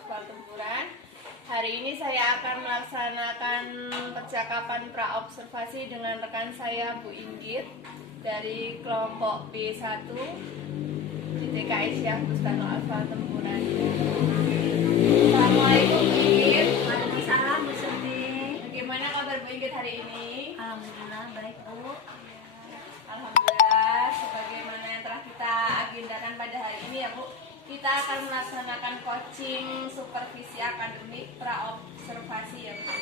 Sekolah Tempuran. Hari ini saya akan melaksanakan percakapan praobservasi dengan rekan saya Bu Inggit dari kelompok B1 di TK Aisyah Bustano Al-Sekolah Tempuran. Assalamualaikum Bu Inggit. Waalaikumsalam Bu Surti. Bagaimana kabar Bu Inggit hari ini? Alhamdulillah baik Bu. Alhamdulillah, sebagaimana yang telah kita agendakan pada hari ini ya Bu, kita akan melaksanakan coaching supervisi akademik praobservasi ya Bu.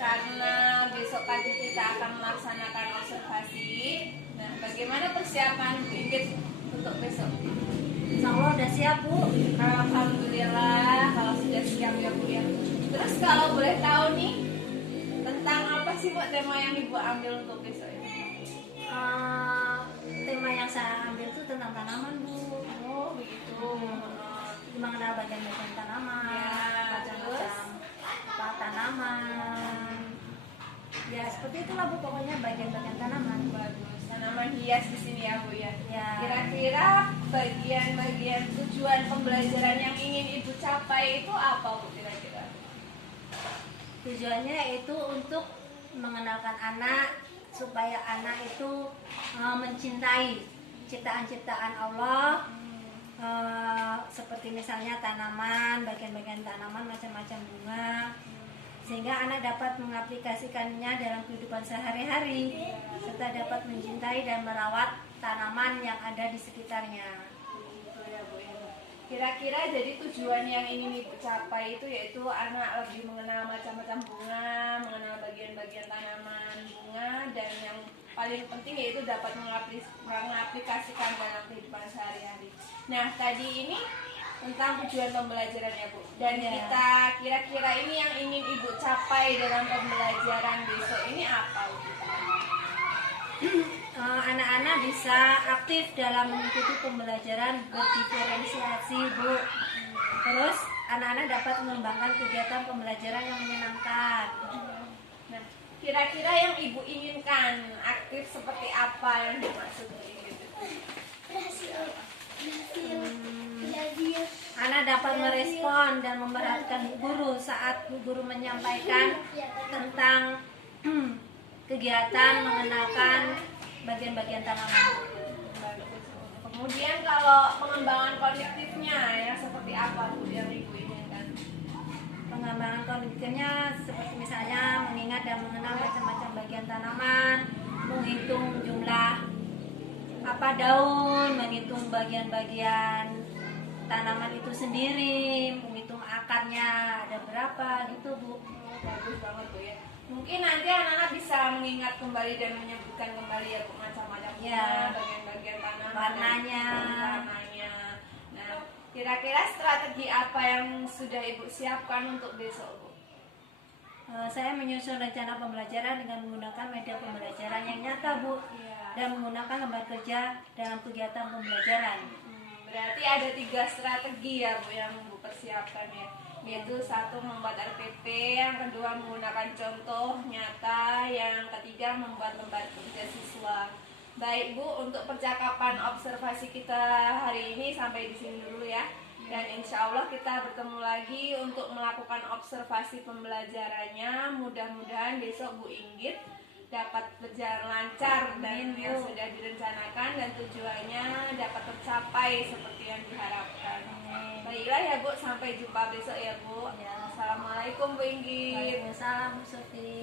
Karena besok pagi kita akan melaksanakan observasi. Nah, bagaimana persiapan Bu Inggit untuk besok? Insya Allah udah siap Bu. Alhamdulillah, kalau sudah siap ya Bu ya. Terus kalau boleh tahu nih, tentang apa sih Bu tema yang Ibu ambil untuk besok ini? Tema yang saya ambil itu tentang tanaman Bu. Oh begitu. Mengenal bagian-bagian tanaman, Ya, macam-macam tanaman. Ya seperti itulah Bu, pokoknya bagian-bagian tanaman. Bagus. Tanaman hias di sini ya Bu ya. Ya. Kira-kira bagian-bagian tujuan pembelajaran yang ingin Ibu capai itu apa Bu kira-kira? Tujuannya itu untuk mengenalkan anak supaya anak itu mencintai ciptaan-ciptaan Allah. Seperti misalnya tanaman, bagian-bagian tanaman, macam-macam bunga, sehingga anak dapat mengaplikasikannya dalam kehidupan sehari-hari serta dapat mencintai dan merawat tanaman yang ada di sekitarnya. Kira-kira jadi tujuan yang ingin Ibu capai itu yaitu anak lebih mengenal macam-macam bunga, mengenal bagian-bagian tanaman bunga, dan yang paling penting yaitu dapat mengaplikasikan dalam kehidupan sehari-hari. Nah, tadi ini tentang tujuan pembelajaran ya Bu. Dan kita kira-kira ini yang ingin Ibu capai dalam pembelajaran besok ini apa Bu? Anak-anak bisa aktif dalam mengikuti pembelajaran berdiferensiasi Bu. Terus anak-anak dapat mengembangkan kegiatan pembelajaran yang menyenangkan. Nah, kira-kira yang Ibu inginkan aktif seperti apa yang dimaksud Bu Inggit? Anak dapat merespon dan memperhatikan guru saat guru menyampaikan tentang kegiatan mengenalkan bagian-bagian tanaman. Kemudian kalau pengembangan kognitifnya ya seperti apa Bu yang Ibu inginkan? Pengembangan kognitifnya seperti misalnya mengingat dan mengenal macam-macam bagian tanaman, menghitung jumlah daun, menghitung bagian-bagian tanaman itu sendiri, menghitung akarnya ada berapa gitu Bu. Bagus banget Bu ya. Mungkin nanti anak-anak bisa mengingat kembali dan menyebutkan kembali ya Bu macam-macamnya, bagian-bagian tanaman, warnanya. Nah, kira-kira strategi apa yang sudah Ibu siapkan untuk besok Bu? Saya menyusun rencana pembelajaran dengan menggunakan media pembelajaran yang nyata Bu, dan menggunakan lembar kerja dalam kegiatan pembelajaran. Berarti ada 3 strategi ya Bu yang Bu persiapkan ya, yaitu 1 membuat RPP, yang kedua menggunakan contoh nyata, yang ketiga membuat lembar kerja siswa. Baik Bu, untuk percakapan observasi kita hari ini sampai di sini dulu ya. Dan insya Allah kita bertemu lagi untuk melakukan observasi pembelajarannya. Mudah-mudahan besok Bu Inggit dapat berjalan lancar dan yang sudah direncanakan dan tujuannya dapat tercapai seperti yang diharapkan. Baiklah ya Bu, sampai jumpa besok ya Bu. Assalamualaikum Bu Inggit. Waalaikumsalam Bu Surti.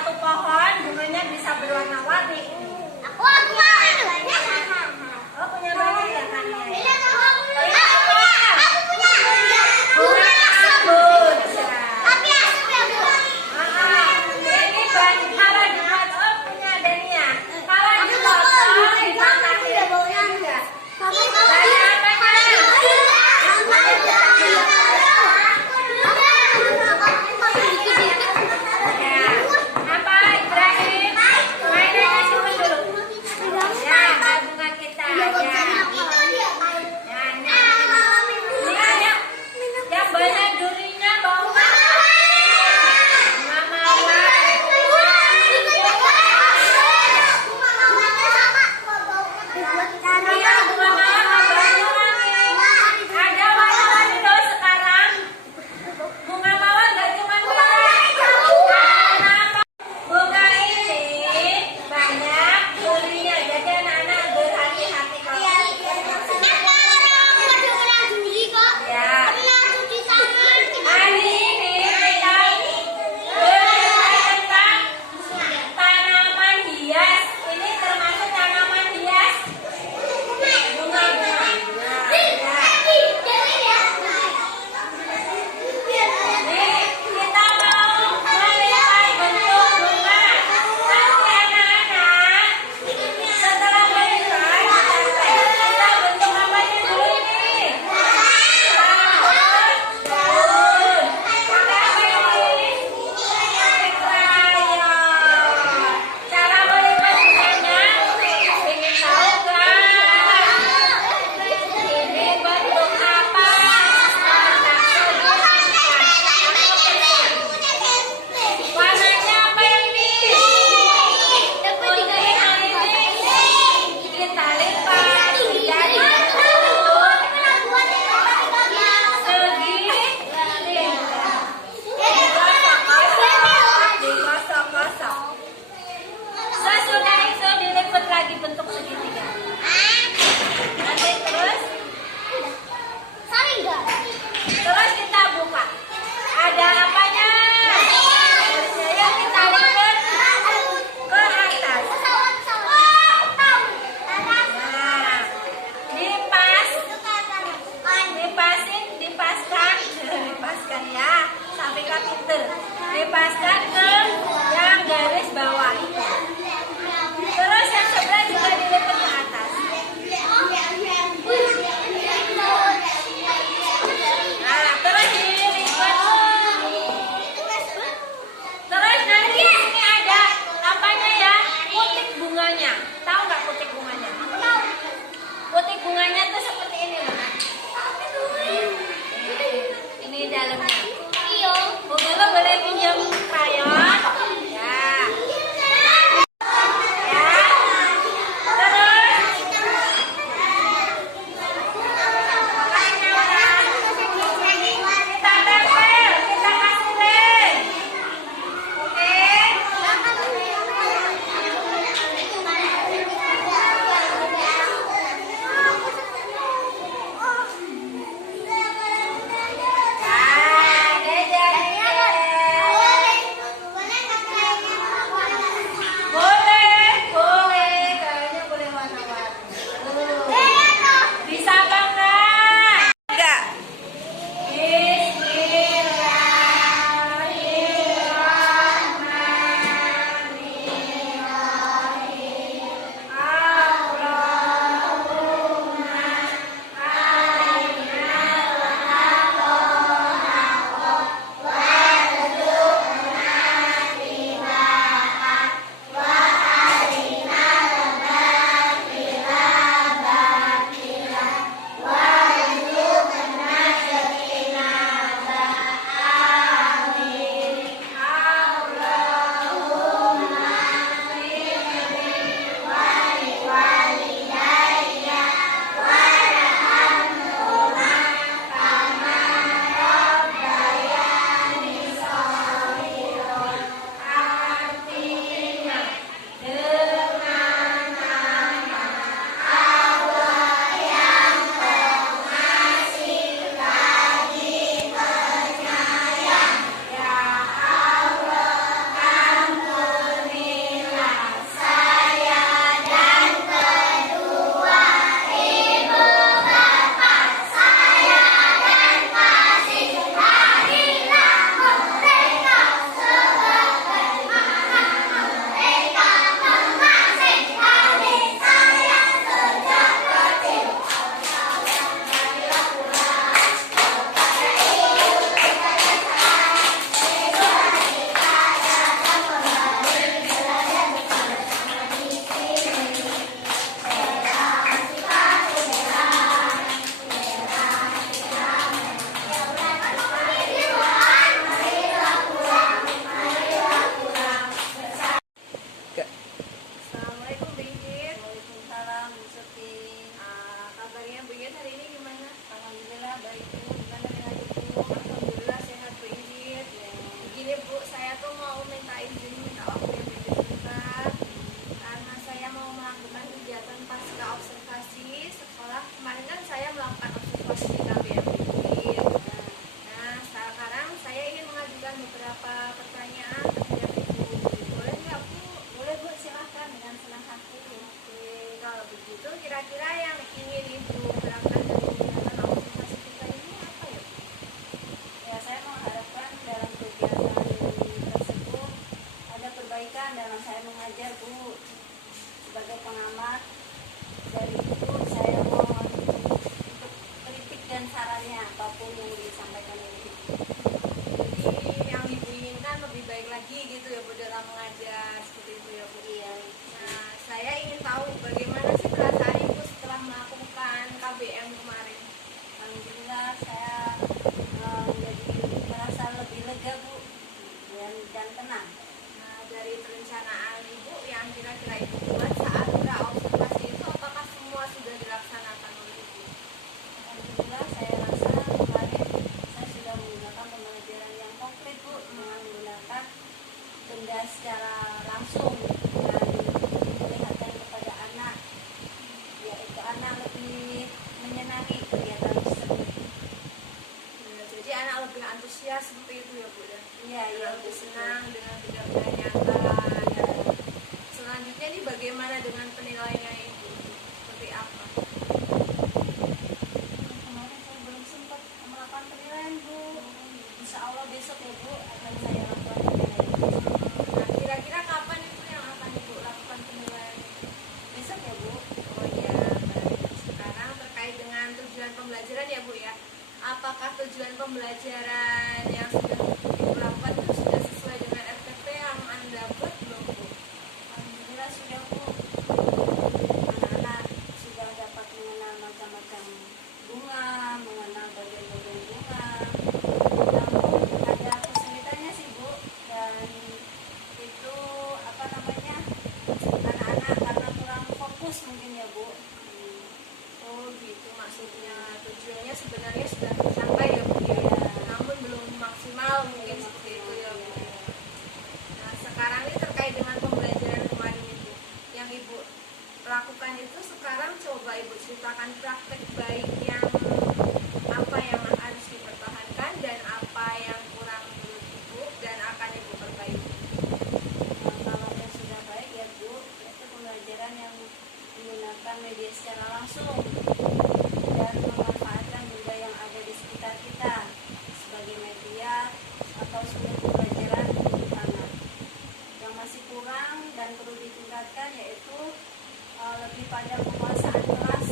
satu pohon bunganya bisa berwarna-warni. Aku punya banyak. Oh, punya banyak ya Kania? Iya, aku punya. Bunga sabun. Tapi asap ya, Bu. Ini kalau dibuat, oh punya Dania. Kalau dipotong, dimakan udah baunya juga. Tapi Banyak apa Ibrahim? Mainannya cuma dulu. kebaikan dalam saya mengajar, Bu. Sebagai pengamat dari itu saya mohon untuk kritik dan sarannya apapun yang disampaikan oleh Ibu. Jadi yang ibu inginkan lebih baik lagi gitu ya Bu dalam mengajar seperti itu ya Bu. Iya. Nah, saya ingin tahu bagaimana sih perasaan ibu setelah melakukan KBM kemarin. Alhamdulillah saya menjadi merasa lebih lega, Bu, dan tenang. Nah, dari perencanaan ibu yang kira-kira ibu buat saat observasi itu, apakah semua sudah dilaksanakan oleh ibu? Alhamdulillah saya rasa kemarin saya sudah menggunakan pembelajaran yang konkret, Bu, dengan menggunakan benda secara langsung dan melihatkan kepada anak, yaitu anak lebih menyenangi kegiatan tersebut. Ya, jadi anak lebih antusias seperti itu ya Bu ya. Iya, iya, Lebih betul. senang dengan benda-benda nyata. Ya. Selanjutnya nih bagaimana dengan penilaiannya ibu? Seperti apa? Kemarin saya belum sempat melakukan penilaian, Bu. Insya Allah besok ya, Bu, akan saya lakukan penilaian. Nah, kira-kira kapan itu yang akan ibu lakukan penilaian? Besok ya, Bu. Oh iya, baik. Sekarang terkait dengan tujuan pembelajaran ya Bu ya. Apakah tujuan pembelajaran yang sudah ibu lakukan itu sudah sesuai dengan RPP yang Anda buat belum Bu? Alhamdulillah sudah, Bu. Anak-anak sudah dapat mengenal macam-macam bunga, mengenal bagian-bagian bunga. Namun ada kesulitannya sih, Bu, dan itu apa namanya, anak-anak karena kurang fokus mungkin ya, Bu. Oh gitu, maksudnya tujuannya sebenarnya sudah tercapai ya Bu ya. Namun belum maksimal mungkin seperti itu ya Bu. Nah, sekarang ini terkait dengan pembelajaran kemarin Ibu, yang Ibu lakukan itu sekarang coba Ibu ceritakan praktek baik yang apa yang harus dipertahankan dan apa yang kurang menurut Ibu dan akan Ibu perbaiki. Kalau yang sudah baik ya, Bu, itu pembelajaran yang menggunakan media secara langsung dan memanfaatkan benda yang ada di sekitar kita sebagai media atau sumber pembelajaran utama. Yang masih kurang dan perlu ditingkatkan yaitu lebih pada penguasaan kelas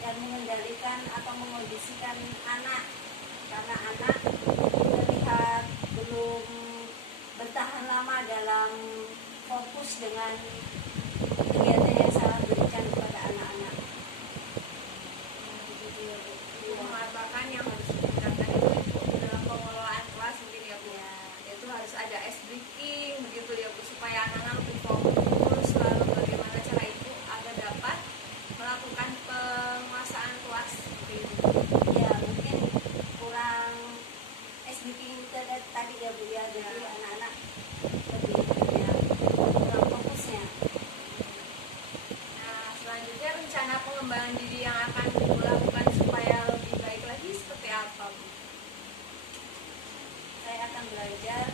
dan mengendalikan atau mengondisikan anak, karena anak terlihat belum bertahan lama dalam fokus dengan kegiatan yang saya berikan kepada anak-anak. Begitu ya, Bu. Ibu mengatakan yang harus ditingkatkan itu Ibu dalam pengelolaan kelas mungkin ya Bu. Ya. Itu harus ada ice breaking begitu ya Bu, supaya anak-anak lebih fokus, lalu bagaimana cara Ibu agar dapat melakukan penguasaan kelas seperti itu. Ya, mungkin kurang SDP tadi ya, Bu, ya, jadi anak-anak lebih ya, kurang fokusnya. Nah, selanjutnya rencana pengembangan diri yang akan Ibu lakukan supaya lebih baik lagi seperti apa Bu? Saya akan belajar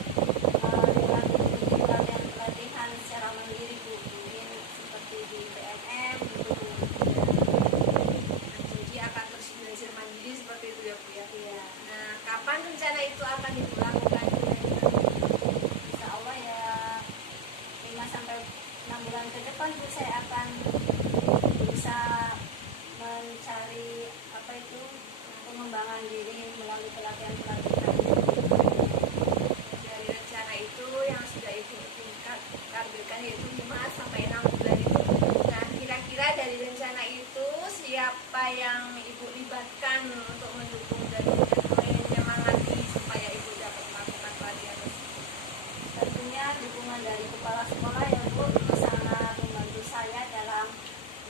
dengan mengikuti pelatihan secara mandiri, Bu, mungkin seperti di PNM gitu. Jadi akan terus belajar mandiri seperti itu ya Bu ya. Iya. Nah, kapan rencana itu akan Ibu lakukan? Insya Allah ya 5-6 bulan ke depan, Bu, saya akan bisa mencari apa itu pengembangan diri melalui pelatihan-pelatihan. Dari rencana itu yang sudah Ibu targetkan yaitu 5-6 bulan itu. Nah, kira-kira dari rencana itu siapa yang Ibu libatkan untuk mendukung dan menyemangati supaya Ibu dapat melakukan pelatihan tersebut? Tentunya dukungan dari kepala sekolah ya, Bu, sangat membantu saya dalam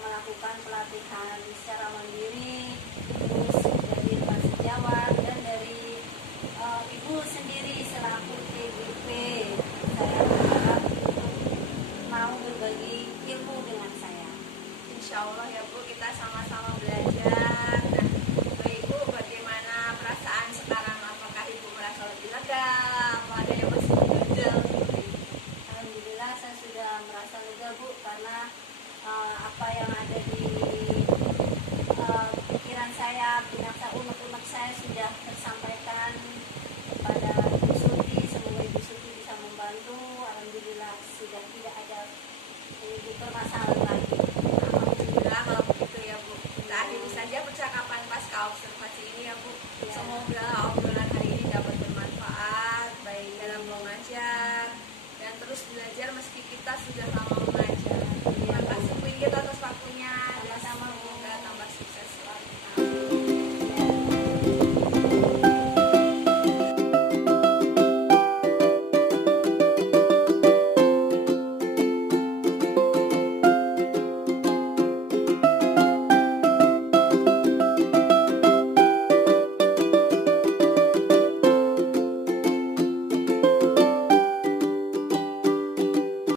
melakukan pelatihan secara mandiri, terus dari teman sejawat dan dari Ibu sendiri selaku TGP. Saya berharap untuk mau berbagi ilmu dengan saya. Insya Allah ya Bu, kita sama-sama belajar. Nah, Ibu bagaimana perasaan sekarang? Apakah Ibu merasa lebih lega? Apa ada yang masih ganjel? Alhamdulillah saya sudah merasa lega, Bu, karena apa yang ada di pikiran saya, binasa unek-unek saya sudah tersampaikan kepada Ibu Suti. Semoga Ibu Suti bisa membantu. Alhamdulillah sudah tidak ada permasalahan lagi. Alhamdulillah kalau begitu ya Bu. Kita akhiri saja percakapan pasca observasi ini ya Bu. Ya. Semoga obrolan hari ini dapat bermanfaat baik dalam mengajar dan terus belajar meski kita sudah lama mengajar. Terima